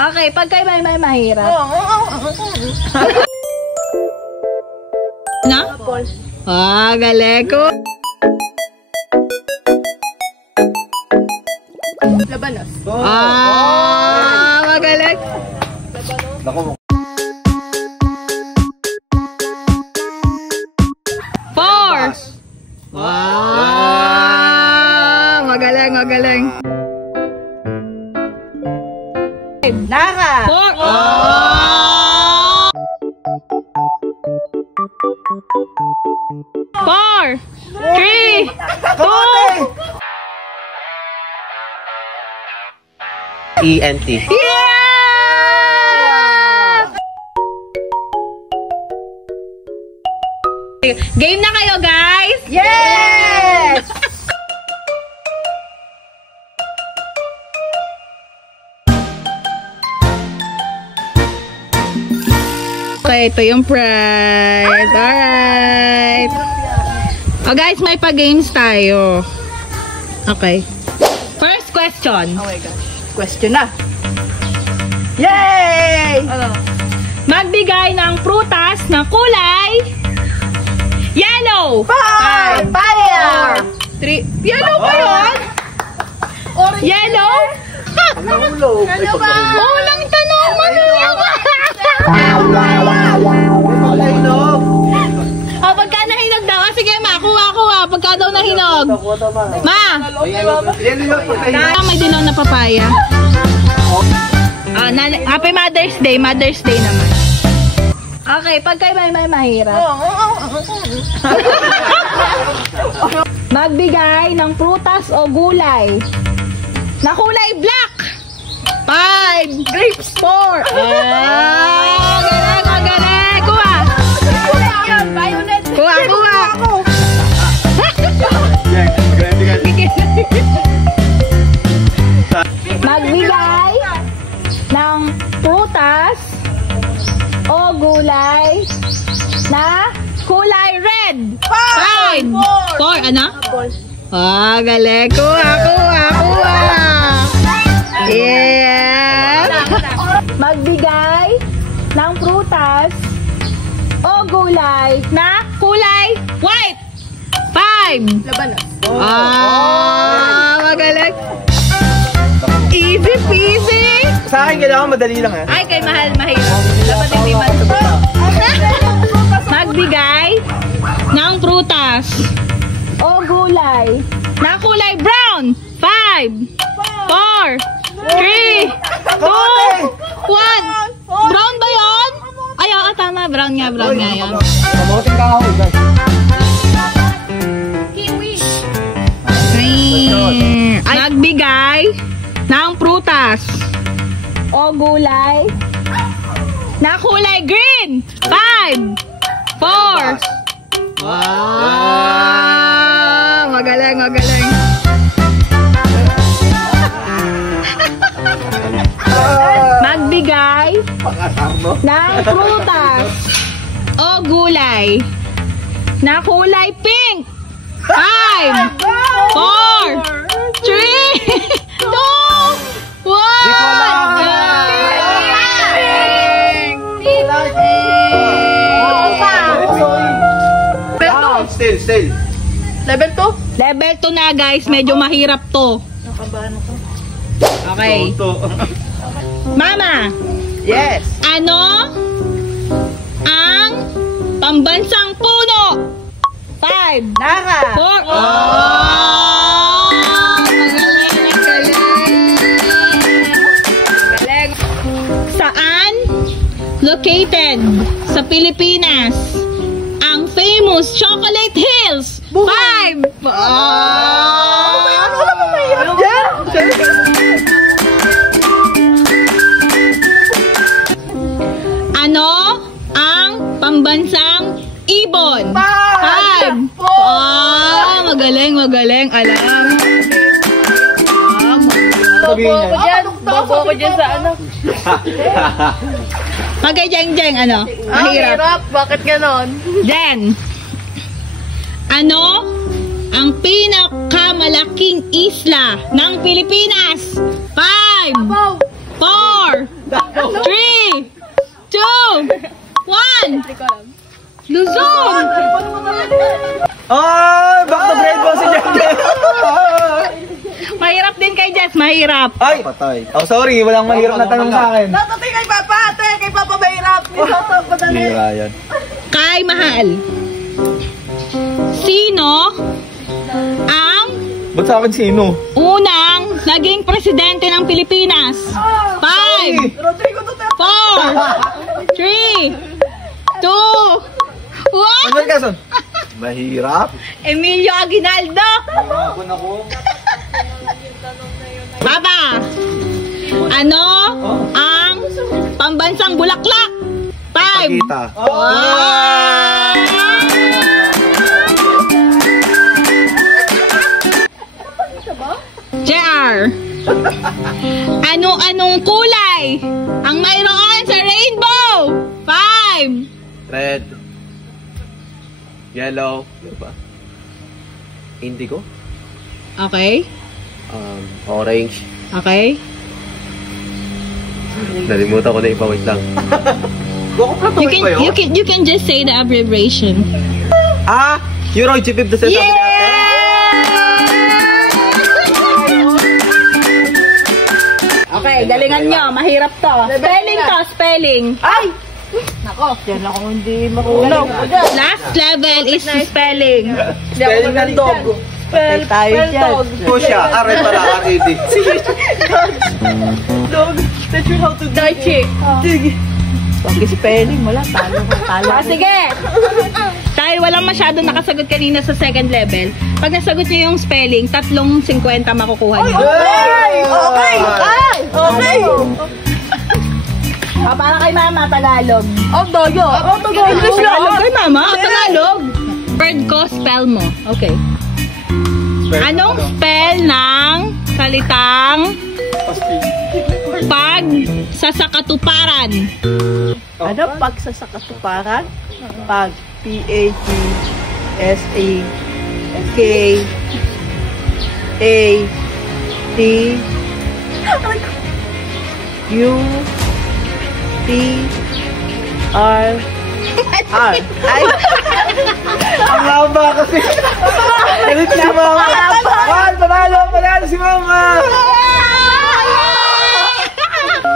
Okay, pag kayo may mahirap. Na? Ah, galing ko. Labanos. Ah, magaling. Force. Wow, magaling, magaling. Nara. Four. Four. Three. Two. ENT. Yeah! Game na kayo, guys! Yes! Okay, ito yung prize. Alright. Oh, guys, may pa-games tayo. Okay. First question. Oh my gosh. Question na. Yay! Magbigay ng prutas na kulay yellow. Five! Fire! Three. Yellow ba yun? Orange. Yellow? Nahulog. Ano ba? Walang tanong. Oh, pagka nahinog daw. Ah, sige, ma. Kuha. Pagka daw nahinog. Ma! May dilaw na papaya. Happy Mother's Day. Mother's Day naman. Okay, pag kayo may mahirap. Magbigay ng prutas o gulay na kulay black. 5 grapes. 4. Galing. Kuha. Violet. Kuha. Magbigay ng prutas o gulay na kulay red. 5. 4. Ano? Ah, galing. Kuha. Yes. Magbigay ng prutas o gulay na kulay white. 5. Labanos. Ah, magaling. Easy peasy. Sa akin kailangan madali lang ha. Ay, kay mahal mahirap. Dapat hindi man. Magbigay ng prutas o gulay na kulay brown. 5, 4, 3, 2, 1. Brown ba yun? Ay, oo, tama. Brown nga yan. Kamoting kahoy, guys. Magbigay ng prutas o gulay na kulay green. 5, 4. Wow! Magaling. Magbigay ng prutas o gulay na kulay pink. 5, 4, 3, 2, 1. Still. Level 2? Level 2 na, guys. Medyo mahirap to. Nakabahan ako. Okay. Mama, Yes. ano ang pambansang puno? 5, Nara. 4. Galing. Saan located sa Pilipinas ang famous Chocolate Hills? 5. Ano ang pambansang ibon? 5. Magaling. Alam. Bobo ko dyan sa ano. Okay, Jeng, ano? Mahirap. Bakit ganon? Then, ano ang pinakamalaking isla ng Pilipinas? 5, 4, mahirap? Ay! Patay. Oh, sorry. Walang mahirap na tanong sa akin. Tatay kay Papa, ate. Kay Papa mahirap. Madali. Hira yan. Kay Mahal. Sino ang Ba't sa akin sino? unang naging presidente ng Pilipinas? 5, Rodrigo Duterte. 4, 3, 2, 1. Ano ka son? Mahirap. Emilio Aguinaldo. Ako na ko. Baba. Ano ang pambansang bulaklak? 5. Kita. JR. Anong kulay ang mayroon sa rainbow? 5. Red. Yellow. Ano ba? Indigo. Okay. Orange. Okay. Nalimutan ko na iba. Wait lang. You can just say the abbreviation. Ah! Euro G5 the Okay, galingan nyo. Mahirap to. Spelling to, spelling. Ay! Nako, yan ako hindi makulang. Last level is spelling. Spelling ng dog. Spell tayo dyan. Pusha. Aray pala. R-A-D. Dog, teach you how to do it. Sige. Pag-spelling, wala. Talo. Sige. Dahil walang masyado nakasagot kanina sa second level, pag nasagot nyo yung spelling, 3.50 makukuha nyo. Okay! Okay! Para kay Mama, Tagalog. Oh, doyo. Oh, Tagalog. Tagalog kay Mama, Tagalog. Word ko, spell mo. Okay. Anong spell ng salitang pag sa sakatuparan? Ano pag sa sakatuparan? Pag P-A-G-S-A-K-A-T-R-R. Ay! Ang haba kasi. Galit si Mama. Man, panalo si Mama.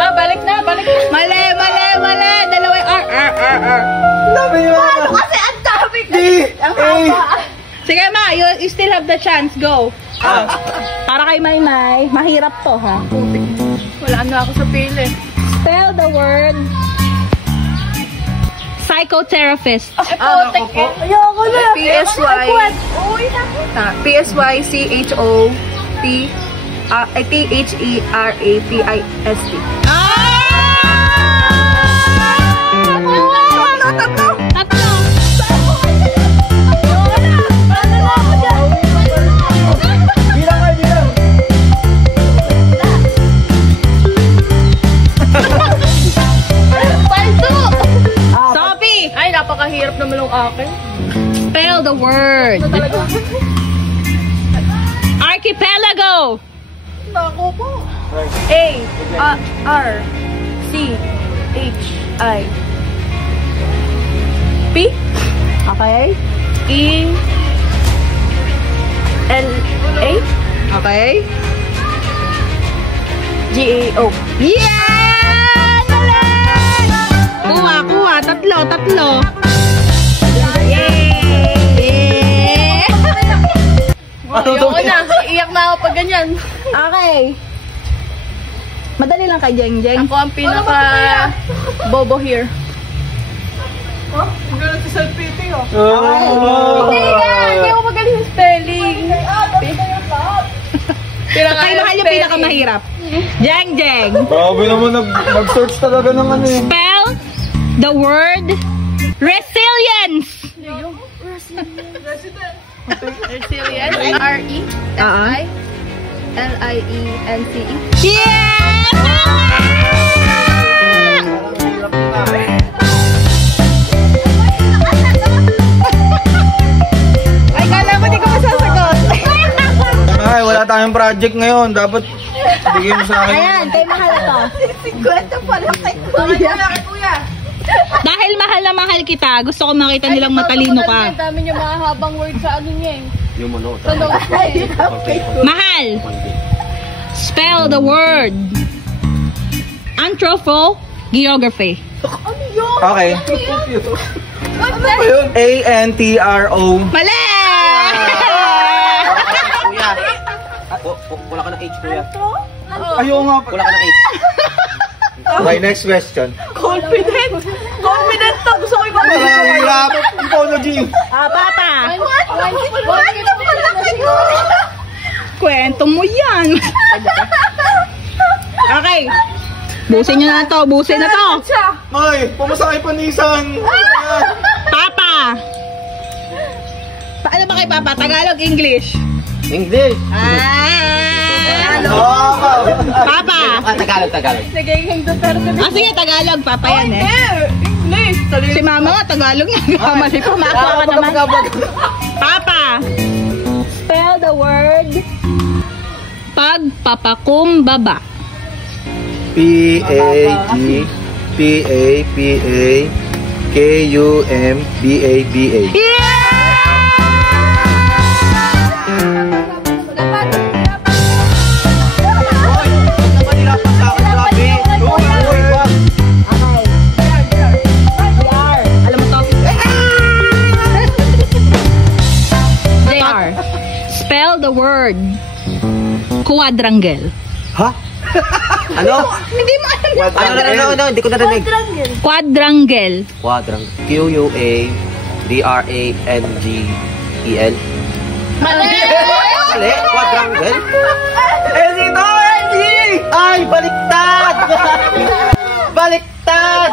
Ma, balik na. Mali. Dalawa yung R. Dami ni Mama. Kasi ang dami D. A. Sige ma, you still have the chance. Go. Para kay Maymay, mahirap to ha. Wala na ako sa pili. Spell the word psychotherapist. Ayoko na. P-S-Y-C-H-O-T-H-E-R-A-P-I-S-T. Tatlo. Bilang kayo, bilang. Sophie, Ay, napakahirap naman ng akin. spell the word archipelago. Nako po. A-R-C-H-I. P. Okay. E-L-A. Okay. G-A-O. Yeah! Galing! Kuha. Tatlo. Yay! Ayoko na. Iiyak na ako pag ganyan. Okay. Madali lang kay Jeng. Ako ang pinaka bobo here. Hindi ako magaling sa spelling. Kay Mahal yung pinakamahirap. Jeng. Grabe naman nag-search talaga ng ano eh. Spell the word resilience. Resilient. R-E-S-I-L-I-E-N-C-E. Yeah! Ay, kala ko di ko masasagot. Ay, wala tayong project ngayon. Dapat bigyan mo sa akin. Ayan, kay Mahal ito. 50 pala kay kuya. Dahil mahal na mahal kita, gusto ko makita nilang matalino ka. Ang dami niya mahahabang word sa ano niya eh. Yung mono. Sa notes niya eh. Mahal, Spell the word. Anthropogeography. Okay. Ano ba yun? A-N-T-R-O. Mali! Kuya. Wala ka ng H, kuya. Ayaw nga. Wala ka ng H. Okay, next question. Confident. Confident to. Gusto ko ipapagod. Mahirap. Ecology. Papa. Kwento mo yan. Okay. Busin nyo na to. Busin na to. Ay, pumasakay pa nisan. Papa. Paano ba kay Papa? Tagalog, English? English. Papa. Tagalog. Sige, Tagalog. Papa yan eh. English. Si Mama nga, Tagalog nga. Mali pa, makakuha ka naman. Papa. Spell the word pagpapakumbaba. P-A-P-A-K-U-M-B-A-B-A. Alam mo to? JR. Spell the word quadrangle. Ha? Ano? Hindi mo alam. Ano? Hindi ko narinig. Quadrangle. Quadrang. Q-U-A-D-R-A-N-G-E-L. Mali! Mali? Quadrangle? Dito, Angie! Ay, baliktad! Baliktad!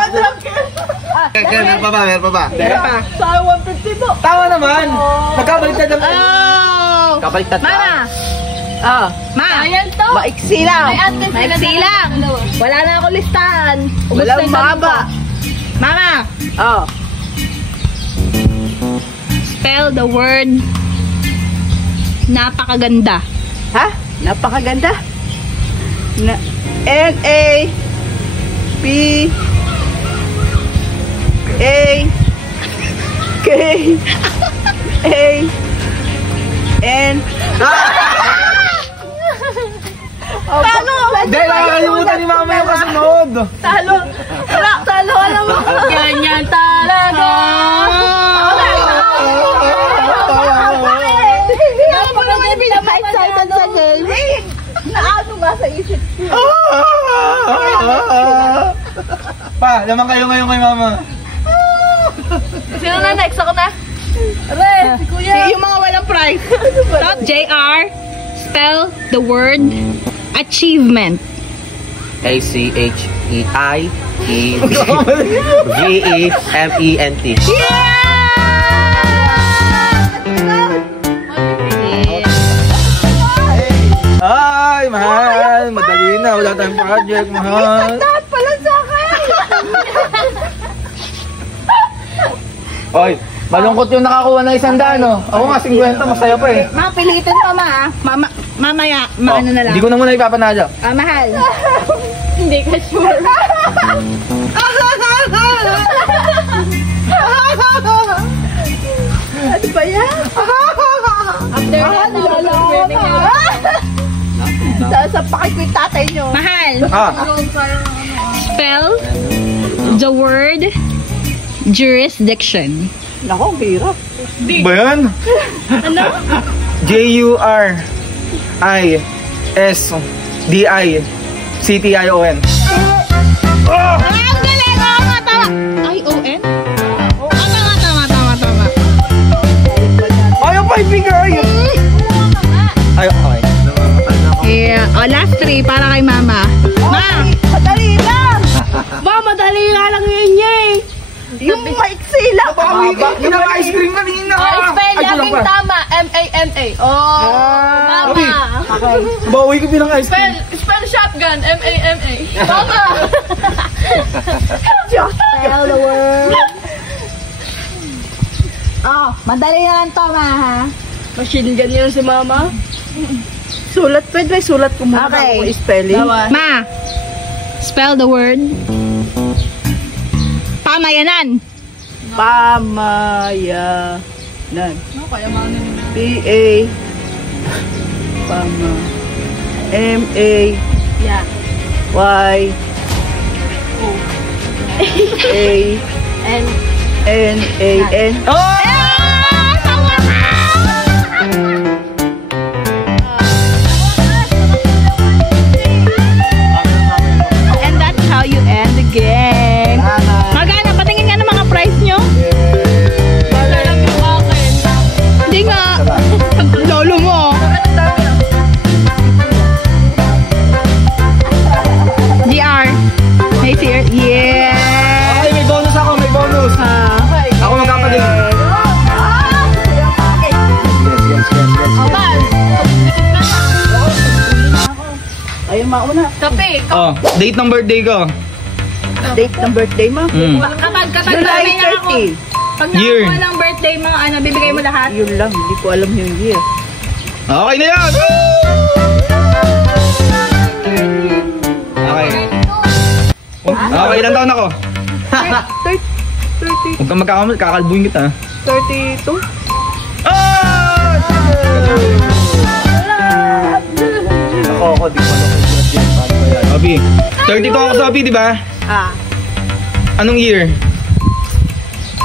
Meron pa ba? Sa 150 po. Tama naman! Nagkabaliktad naman. Oh! Kabaliktad ka. Mama! Ah. Ma! Ayan to. Maiksi lang. Maiksi lang. Wala na ako listahan. Ubus na Walang yung tanong mahaba. ko. Mama! Ah. Spell the word napakaganda. Ha? Napakaganda. N-A-P-A-K-A-N. Talo! Hindi, nakakalimutan ni Mama yung kasunod. Talo! Talo! Alam mo! Ganyan talaga! Hindi ako naman pinapa-excited sa game. Naano nga sa isip ko? Pa, naman kayo ngayon kay Mama. Sino na next? Ako na? Aray, si Kuya. Yung mga walang prize. Stop, JR. Spell the word achievement. A-C-H-E-I-E-V-E-M-E-N-T. Ay, mahal. Madali na. Wala tayong project, mahal. Lahat pala sa akin! Oy, malungkot yung nakakuha na 100, no? Ako nga, 50. Masaya pa eh. Mapilitin mama ah. Mamaya, ano na lang. Hindi ko na muna ipapanalo. Mahal. Hindi ka sure. Ano ba yan? After na, sasapakin ko yung tatay nyo. Mahal. Spell the word jurisdiction. Nako, hirap. Ba yan? Ano? J-U-R-I-S-D-I-C-T-I-O-N. Ah, ang galing! Oo nga, tama. I-O-N? Tama. Ayaw pa i-figure yun. Ayaw, okay. Yeah. Oh, last 3 para kay mama. Ma! Madali lang! Ba, madali nga lang yun niya eh. Yung maiksi lang. Yun ang ice cream kanina. Spell Ay, kulang laging pa. tama. M-A-M-A. Oh, Abi, tama. bawi ko bilang ice cream. Spell shotgun. M-A-M-A. Tama. Spell the word. Oh, madali na lang to, ma, ha? Machine gun yun si mama. Sulat, pwede ba sulat ko muna Okay. ako spelling? Ma! Spell the word pamayanan. Pamayanan. P-A Pama M-A Yeah. Y A And... N-A-N. Oh! And that's how you end the game. Magana, patingin nga ng mga price nyo. Hindi nga. Lolo mo. GR. Hey, sir. Yeah. Okay, may bonus ako, may bonus. Ako magkapatid. Ayun, mauna. Kape. Oh, date ng birthday ko. Date ng birthday mo? Kapag July namin na ako. 30. Pag Year. nakakuha ng birthday mo, ano, bibigay mo lahat? Yun lang, hindi ko alam yung year. Okay na yan! Okay. Okay, ilang taon ako? 30, Huwag kang magkakamali, kakalbuhin kita. 32? Ah! Ako, di ko alam kung sino paano ba yan. Sophie. 32 ako, Sophie, di ba? Ah. Anong year?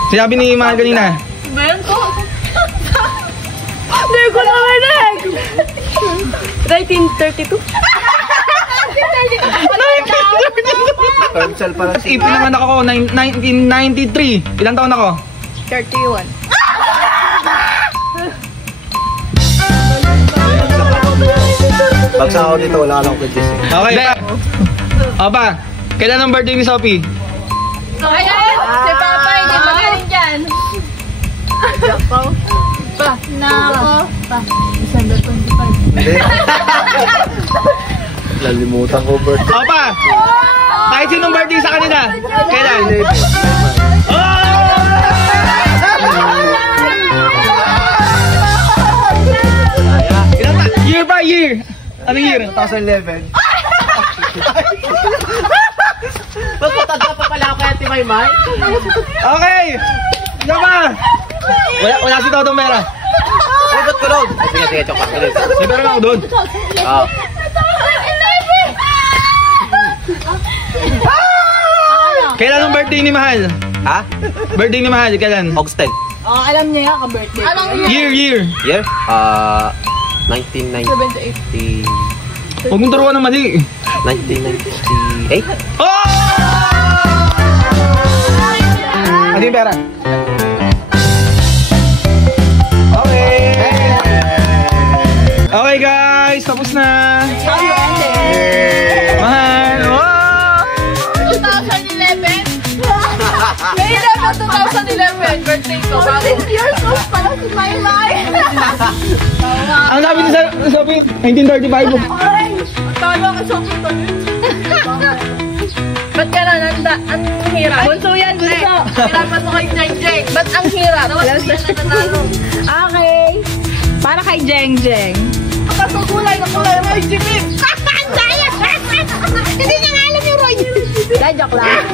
Sinabi ni Mahal kanina. Meron ko. Hindi ko na manig! 1932? Cancel pala Kasi pinanganak ako, 1993. Ilang taon ako? 31. Pag sa ako dito, wala lang kung gising. Okay, pa. O pa, kailan ang birthday ni Sophie? Ayan, si Papa, hindi magaling dyan. Nako. December 25. Hindi. Nalimutan ko birthday. O pa, kahit sinong birthday sa kanila. Kailan? Year by year. Anong year? 2011. Magpatanda pa pala ako kaya Maymay? Okay! Ano ba? Wala si Totong Mera. Ay, ba't ko ron? Sige, choka. May pera na ako doon. Ah. Kailan ang birthday ni Mahal? Ha? Birthday ni Mahal, kailan? August 10. Oh, alam niya yung ka-birthday. Anong Year. Year? 1990. Huwag mong turuan ng mali. 1998? Oh! Ano yung pera? Okay. Okay guys, tapos na. Mahal. Wow! 2011? May 2011, birthday ko. 14 years old pala si Maymay. Ang sabi ni Sophie, 1935. Tama ka sa puto. Ba't ka ang hirap? Bunso yan, bunso. Hirapan mo kay Jeng Jeng. Ba't ang hirap? Tapos hindi na nanalo. Okay. Para kay Jeng Jeng. Ang kulay na kulay Roy Jimmy. Ang daya! Hindi niya nga alam yung Roy. Joke lang.